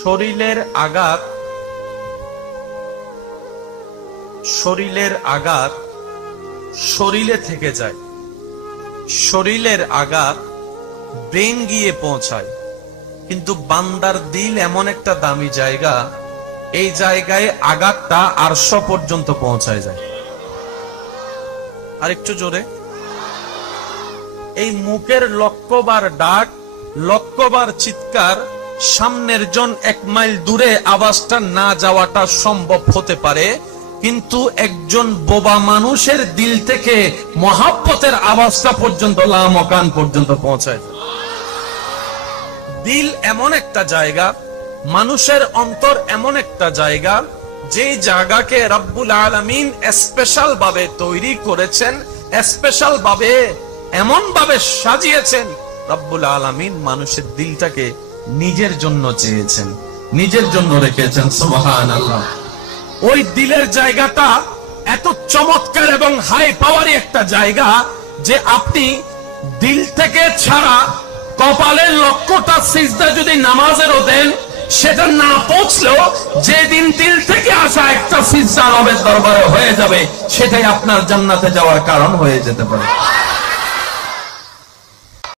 শরীরের আঘাত শরীরে থেকে যায়, শরীরের আঘাত ব্রেন গিয়ে পৌঁছায়, কিন্তু বান্দার দিল এমন একটা দামি জায়গা, এই জায়গায় আঘাতটা আরশ পর্যন্ত পৌঁছায় যায়। আরেকটু জোরে। এই মুখের লক্ষবার ডাক, লক্ষবার চিৎকার, সামনের জন 1 মাইল দূরে আওয়াজটা না যাওয়াটা সম্ভব হতে পারে, কিন্তু একজন বোবা মানুষের দিল থেকে মহাব্বতের আওয়াজটা পর্যন্ত লামকান পর্যন্ত পৌঁছায়। দিল এমন একটা জায়গা, মানুষের অন্তর এমন একটা জায়গা, যে জায়গাকে রব্বুল আলামিন স্পেশাল ভাবে তৈরি করেছেন, স্পেশাল ভাবে এমন ভাবে সাজিয়েছেন। রব্বুল আলামিন মানুষের দিলটাকে নিজের জন্য চেয়েছেন, নিজের জন্য রেখেছেন। সুবহানাল্লাহ। ওই দিলের জায়গাটা এত চমৎকার এবং হাই পাওয়ারি একটা জায়গা যে আপনি দিল থেকে ছাড়া কপালের লক্ষ্যটা সিজদা যদি নামাজেরও দেন, সেটা না পৌঁছলেও যেদিন দিল থেকে আসা একটা সিজদা রবের দরবারে হয়ে যাবে, সেটাই আপনার জান্নাতে যাওয়ার কারণ হয়ে যেতে পারে।